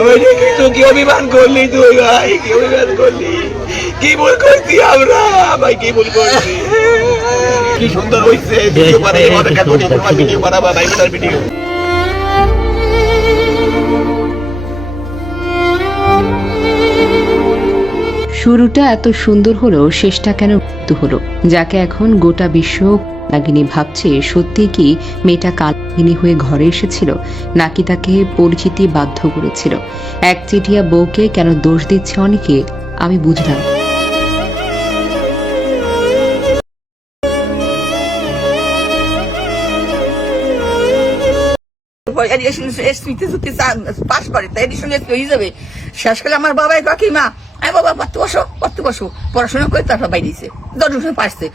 তুই কি অভিমান করলি তুই ভাই? কি অভিমান করলি? কি ভুল করছি আমরা? ভাই কি ভুল করছি? কি সুন্দর হয়েছে ভিডিও বানাই ভিডিও বানাবা ভিডিও। শুরুটা এত সুন্দর হলো শেষটা কেন মৃত্যু হলো? যাকে এখন গোটা বিশ্ব নাগিনী ভাবছে, সত্যি কি মেয়েটা কালগিনী হয়ে ঘরে এসেছিল, নাকি তাকে পরিচিতি বাধ্য করেছিল? এক চিঠিয়া বউকে কেন দোষ দিচ্ছে অনেকে, আমি বুঝলাম। এডিশন করে হয়ে যাবে। শেষ করে আমার বাবাই কাকি আমি বাবা পড়তে বসো পড়তে বসো। পড়াশোনা করে তারপর বাইরেছে দশজন পারছে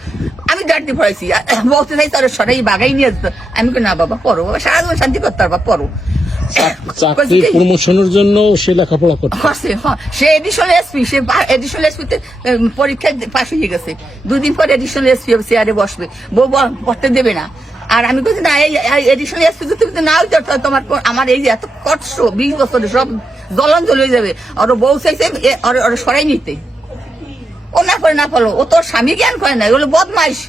আমি ডাক্তি পড়াইছি। বলতে চাই তার সরাই বাগাই নিয়ে যেত আমি কই, না বাবা পড়ো বাবা সারা জীবন শান্তি করতে পারবা পড়ো। চাকরির প্রমোশনের জন্য সে লেখাপড়া করতে করছে। হ্যাঁ সে এডিশনাল এসপি সে এডিশনাল এসপিতে পরীক্ষায় পাশ হয়ে গেছে। দুদিন পর এডিশনাল এসপি চেয়ারে বসবে। বউ পড়তে দেবে না। আর আমি বলছি না এই এডিশনাল এসপি যদি না হইতে তোমার আমার এই এত কষ্ট বিশ বছরে সব জলঞ্জল হয়ে যাবে। আর ও বউ চাইছে সরাই নিতে। ও না করে না ফলো ও তোর স্বামী জ্ঞান করে না এগুলো বদমাইশ।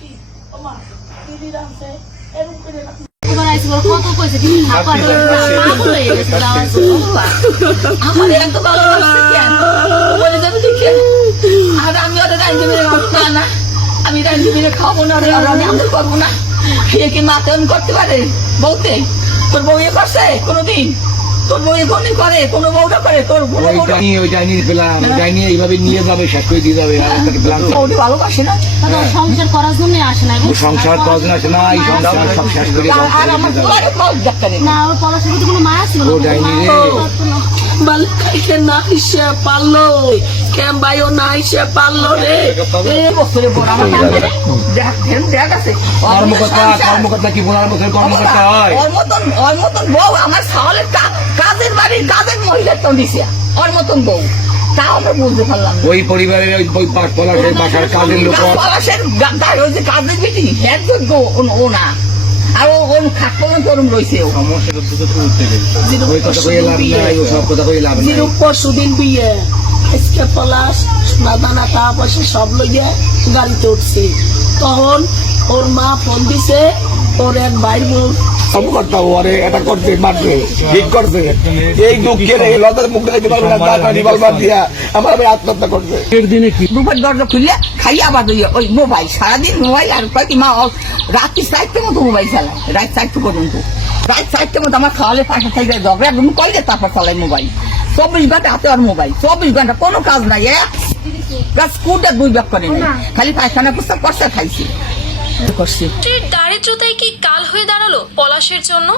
আমি ওদের রান্ধি মেরে খাব না। আমি রান্ধি খাব না রে আর আমি আমল করব না। সে কি করতে পারে বউতে? তোর বউ এ করছে কোনোদিন? তোর বউ এখনই করে কোনো বউটা করে তোর কোনো বউটা ডাইনি ওই ডাইনির ওই ডাইনি এইভাবে নিয়ে যাবে শেষ করে দিয়ে যাবে আর তাকে পেলাম বউটি ভালোবাসে না? সংসার করার জন্য আসে না সংসার কজ না আছে না এই সংসার সব শেষ করে আর- আমার পড়াশোনা কোনো মায়া ছিল না। রে। না হিসে পারল। ভাইও না হিসে পারল রে। এই বছরে বড় আমার নামে দেখ দেখ আছে। কর্মকর্তা কর্মকর্তা কি বোনার মতো কর্মকর্তা হয়? ওর মতন ওর মতন বউ আমার সাহলের কাজের বাড়ির কাজের মহিলার তো দিছে। ওর মতন বউ। তাও আমরা বুঝতে পারলাম ওই পরিবারের ওই ওই পলাশের বাসার কাজের লোক গাছ পলাশের ওই যে কাজের বেটি হ্যাঁ ও না। আর ও। ওর খাট পর্যন্ত ওরম রয়েছে ও। ওই কথা কই লাভ নাই ও সব কথা কই লাভ নাই। জিরো পরশুদিন বিয়ে। আজকে পলাশ সোনা দানা টাকা পয়সা সব লইয়া গাড়িতে উঠছে। তখন ওর মা ফোন দিছে ওর এক ভাই বোন কর্মকর্তা ওরে এটা করতে মারছে ঠিক করছে। এই দুঃখের এই লতার মুখ দেখতে পারবে না দাঁত রিভলভার দিয়া আমার ভাই আত্মহত্যা করছে। এর দিনে কি? দুপুর দরজা খুললে খাই আবার ওই ওই মোবাইল সারাদিন মোবাইল আর কয়েক মা রাত্রি চারটে মতো মোবাইল চালায় রাত চারটে পর্যন্ত। রাত চারটে মতো আমার খাওয়ালে পাশে থেকে ঝগড়া ঘুম করলে তারপর চালাই মোবাইল। চব্বিশ ঘণ্টা হাতে আর মোবাইল চব্বিশ ঘণ্টা কোনো কাজ নাই এক প্লাস দুই ব্যাগ করে নেই খালি পায়খানা পুস্তক পয়সা খাইছি। করছি। দারিদ্রতাই কি কাল হয়ে দাঁড়াল পলাশের জন্য?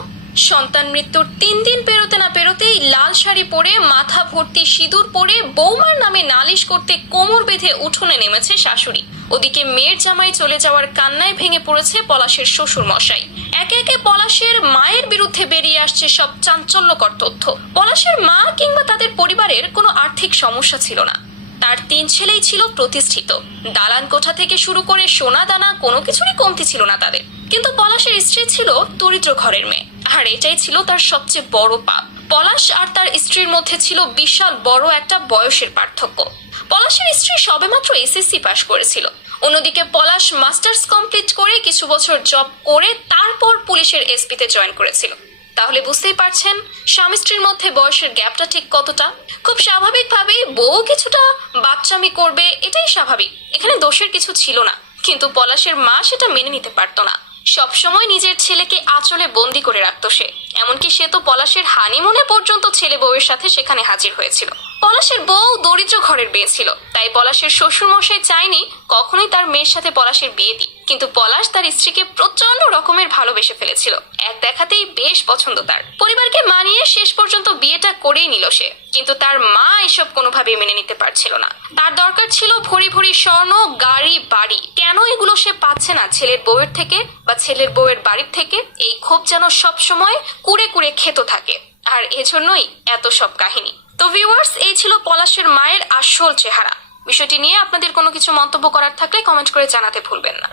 সন্তান মৃত্যুর তিন দিন পেরোতে না পেরোতেই লাল শাড়ি পরে, মাথা ভর্তি সিঁদুর পরে, বৌমার নামে নালিশ করতে কোমর বেঁধে উঠোনে নেমেছে শাশুড়ি। ওদিকে মেয়ের জামাই চলে যাওয়ার কান্নায় ভেঙে পড়েছে পলাশের শ্বশুর মশাই একে একে পলাশের মায়ের বিরুদ্ধে বেরিয়ে আসছে সব চাঞ্চল্যকর তথ্য। পলাশের মা কিংবা তাদের পরিবারের কোনো আর্থিক সমস্যা ছিল না। তার তিন ছেলেই ছিল প্রতিষ্ঠিত। দালান কোঠা থেকে শুরু করে সোনা দানা কোনো কিছুরই কমতি ছিল না তাদের। কিন্তু পলাশের স্ত্রী ছিল দরিদ্র ঘরের মেয়ে। আর এটাই ছিল তার সবচেয়ে বড় পাপ। পলাশ আর তার স্ত্রীর মধ্যে ছিল বিশাল বড় একটা বয়সের পার্থক্য। পলাশের স্ত্রী সবেমাত্র এসএসসি পাশ করেছিল। অন্যদিকে পলাশ মাস্টার্স কমপ্লিট করে কিছু বছর জব করে তারপর পুলিশের এসপিতে জয়েন করেছিল। তাহলে বুঝতেই পারছেন, স্বামী স্ত্রীর মধ্যে বয়সের গ্যাপটা ঠিক কতটা? খুব স্বাভাবিকভাবেই বউ কিছুটা বাচ্চামি করবে, এটাই স্বাভাবিক। এখানে দোষের কিছু ছিল না, কিন্তু পলাশের মা সেটা মেনে নিতে পারতো না। সবসময় নিজের ছেলেকে আঁচলে বন্দি করে রাখত সে। এমনকি সে তো পলাশের হানিমুনে পর্যন্ত ছেলে বউয়ের সাথে সেখানে হাজির হয়েছিল। পলাশের বউ দরিদ্র ঘরের বিয়ে ছিল, তাই পলাশের শ্বশুর মশাই চায়নি কখনোই তার মেয়ের সাথে পলাশের বিয়ে দিক। কিন্তু পলাশ তার স্ত্রীকে প্রচণ্ড রকমের ভালোবেসে ফেলেছিল। এক দেখাতেই বেশ পছন্দ তার। পরিবারকে মানিয়ে শেষ পর্যন্ত বিয়েটা করেই নিল সে। কিন্তু তার মা এসব কোনোভাবেই মেনে নিতে পারছিল না। তার দরকার ছিল ভরি ভরি স্বর্ণ, গাড়ি, বাড়ি। কেন এগুলো সে পাচ্ছে না ছেলের বউয়ের থেকে বা ছেলের বউয়ের বাড়ির থেকে? এই ক্ষোভ যেন সব সময় কুড়ে কুড়ে খেতে থাকে। আর এজন্যই এত সব কাহিনী। তো ভিউয়ার্স এই ছিল পলাশের মায়ের আসল চেহারা। বিষয়টি নিয়ে আপনাদের কোনো কিছু মন্তব্য করার থাকলে কমেন্ট করে জানাতে ভুলবেন না।